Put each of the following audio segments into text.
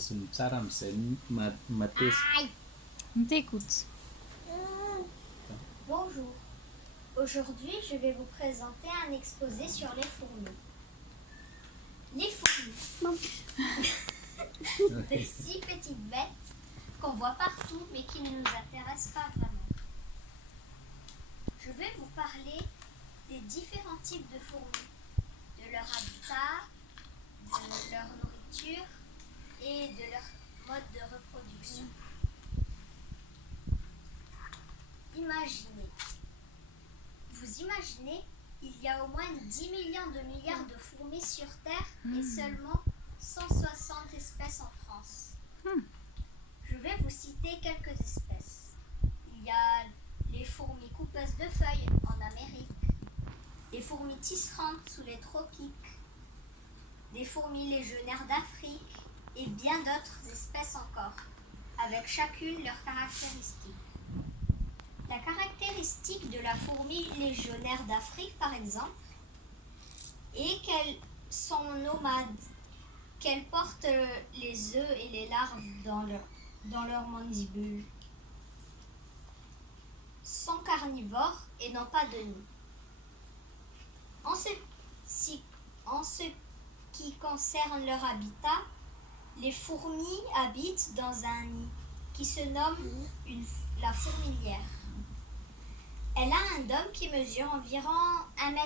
무슨 사람 쌤 마티스. On t'écoute. Bonjour. Aujourd'hui, je vais vous présenter un exposé sur les fourmis. Les fourmis. Des si petites bêtes qu'on voit partout mais qui ne nous intéressent pas vraiment. Je vais vous parler des différents types de fourmis, de leur habitat, de leur nourriture et de leur mode de reproduction. Imaginez. Vous imaginez, il y a au moins 10 millions de milliards de fourmis sur Terre et seulement 160 espèces en France. Je vais vous citer quelques espèces. Il y a les fourmis coupeuses de feuilles en Amérique, les fourmis tisserantes sous les tropiques, des fourmis légionnaires d'Afrique et bien d'autres espèces encore, avec chacune leurs caractéristiques. La caractéristique de la fourmi légionnaire d'Afrique, par exemple, est qu'elles sont nomades, qu'elles portent les œufs et les larves dans leur mandibule, sont carnivores et n'ont pas de nid. En ce qui concerne leur habitat, les fourmis habitent dans un nid qui se nomme la fourmilière. Elle a un dôme qui mesure environ 1,20 m.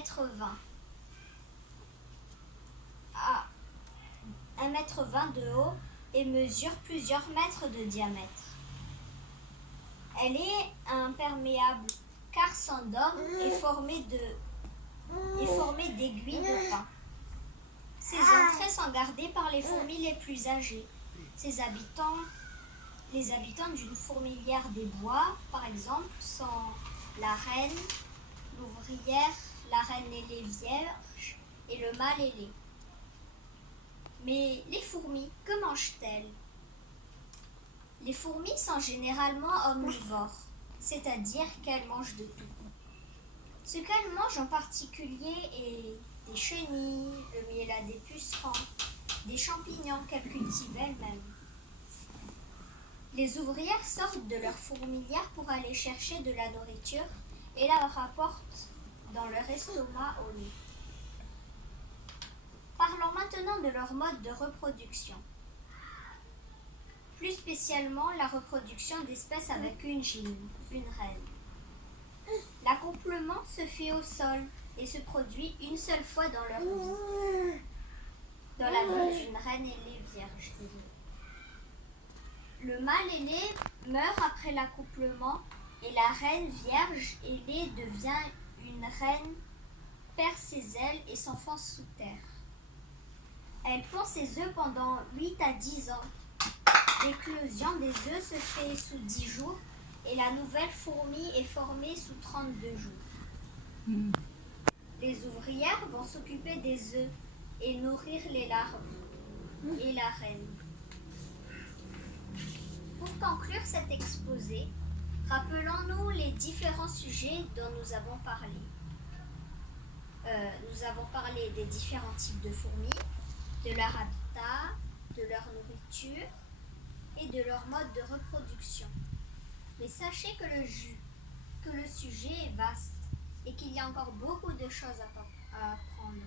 1,20 m de haut et mesure plusieurs mètres de diamètre. Elle est imperméable car son dôme est formé d'aiguilles de pin. Ses entrées sont gardées par les fourmis les plus âgées. Les habitants d'une fourmilière des bois, par exemple, sont la reine, l'ouvrière, la reine ailée vierge et le mâle ailé. Mais les fourmis, que mangent-elles? Les fourmis sont généralement omnivores, c'est-à-dire qu'elles mangent de tout. Ce qu'elles mangent en particulier est des chenilles, le miel à des pucerons, des champignons qu'elles cultivent elles-mêmes. Les ouvrières sortent de leur fourmilière pour aller chercher de la nourriture et la rapportent dans leur estomac au nid. Parlons maintenant de leur mode de reproduction. Plus spécialement la reproduction d'espèces avec une gyne, une reine. L'accouplement se fait au sol et se produit une seule fois dans leur vie. Dans la vie d'une reine ailée vierge. Le mâle ailé meurt après l'accouplement et la reine vierge ailée devient une reine, perd ses ailes et s'enfonce sous terre. Elle pond ses œufs pendant 8 à 10 ans. L'éclosion des œufs se fait sous 10 jours et la nouvelle fourmi est formée sous 32 jours. Les ouvrières vont s'occuper des œufs et nourrir les larves et la reine. Pour conclure cet exposé, rappelons-nous les différents sujets dont nous avons parlé. Nous avons parlé des différents types de fourmis, de leur habitat, de leur nourriture et de leur mode de reproduction. Mais sachez que le sujet est vaste et qu'il y a encore beaucoup de choses à apprendre.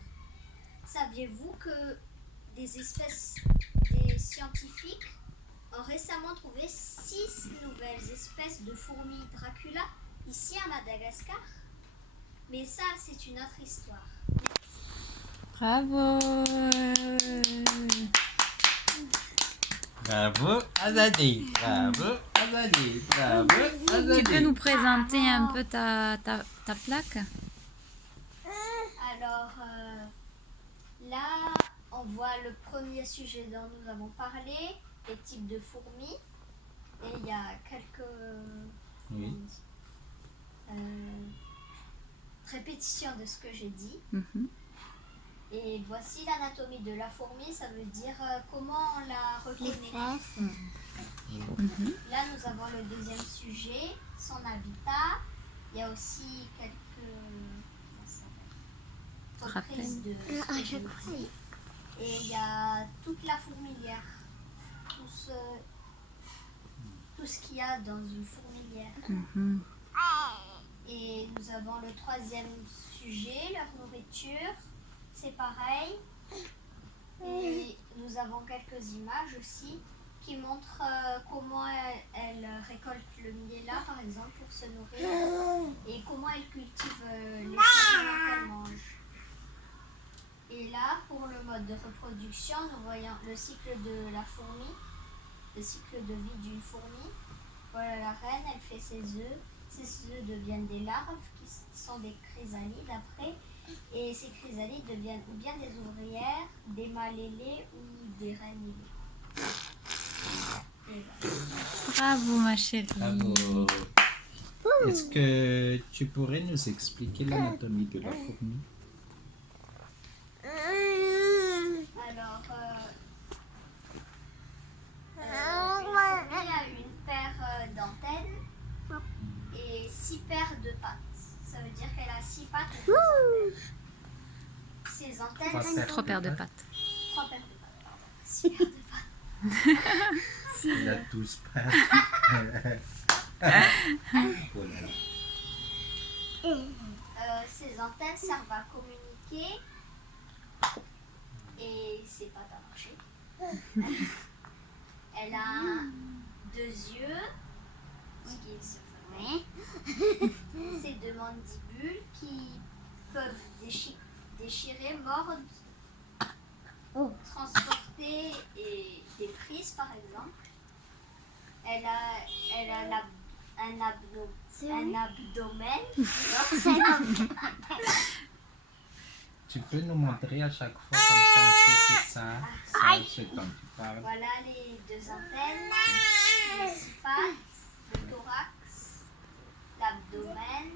Saviez-vous que des scientifiques ont récemment trouvé 6 nouvelles espèces de fourmis Dracula ici à Madagascar? Mais ça, c'est une autre histoire. Bravo. Bravo Azadeh, bravo Azadeh, bravo Azadeh. Tu peux nous présenter un peu ta plaque? Alors, là, on voit le premier sujet dont nous avons parlé, les types de fourmis. Et il y a quelques répétitions de ce que j'ai dit. Et voici l'anatomie de la fourmi, ça veut dire comment on la reconnaît. Là, nous avons le deuxième sujet, son habitat. Il y a aussi quelques reprises de ce que j'ai dit. Et il y a toute la fourmilière, tout tout ce qu'il y a dans une fourmilière. Mhm. Et nous avons le troisième sujet, leur nourriture. C'est pareil. Et nous avons quelques images aussi qui montrent comment elles récoltent le miela, par exemple, pour se nourrir, et comment elles cultivent les champignons qu'elles mangent. Et là, pour le mode de reproduction, nous voyons le cycle de la fourmi, le cycle de vie d'une fourmi. Voilà la reine, elle fait ses œufs. Ces œufs deviennent des larves qui sont des chrysalides après. Et ces chrysalides deviennent ou bien des ouvrières, des mâles ailés ou des reines ailées. Et voilà. Bravo, ma chérie. Bravo. Est-ce que tu pourrais nous expliquer l'anatomie de la fourmi? Alors, une fourmi a une paire d'antennes et 6 paires de pattes. Ça veut dire qu'elle a 6 pattes et 2 antennes. Ces antennes, 3 paires de pattes. 3 paires de pattes, pardon. 6 paires de pattes. Il a 12 paires. Oh là là. Ces antennes servent à communiquer et ses pattes à marcher. Elle a 2 yeux qui se ferment. Ces 2 mandibules qui peuvent déchirer, mordre, transporter et des prises par exemple. Elle a un abdomen. Tu peux nous montrer à chaque fois comme ça, c'est ça, ce dont tu parles. Voilà les 2 antennes, les 6 pattes, le thorax, l'abdomen,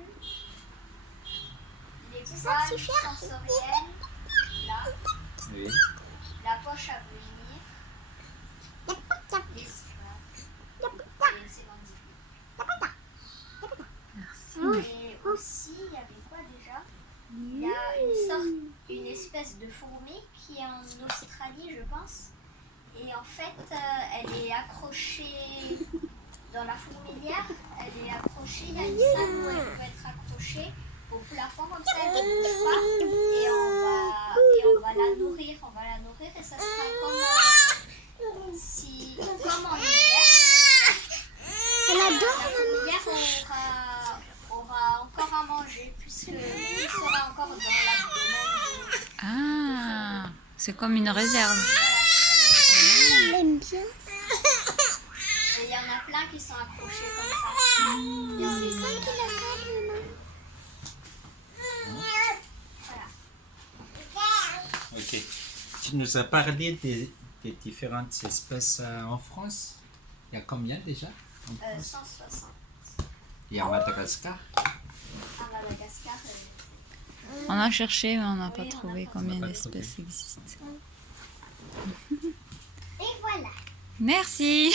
les poils sensorielles, là, Oui. la poche à venir, les sphères et ses mandibules. Et aussi, il y avait quoi déjà? Il y a une espèce de fourmi qui est en Australie, je pense. Et en fait, elle est accrochée dans la fourmilière. Elle est accrochée, il y a une salle où elle peut être accrochée au plafond, comme ça elle ne bouge pas. Et on va la nourrir, et ça sera comme en hiver. La fourmilière aura encore à manger, puisqu'il sera encore dans l'abdomen. Ah, c'est comme une réserve. Elle aime bien. Et il y en a plein qui sont accrochés comme ça. C'est ça qui la calme. Voilà. Ok. Tu nous as parlé des différentes espèces en France. Il y a combien déjà en France? 160. Et à Madagascar? À Madagascar, On a cherché, mais on n'a pas Oui, on trouvé n'a pas combien trouvé. d'espèces existent. et voilà. Merci.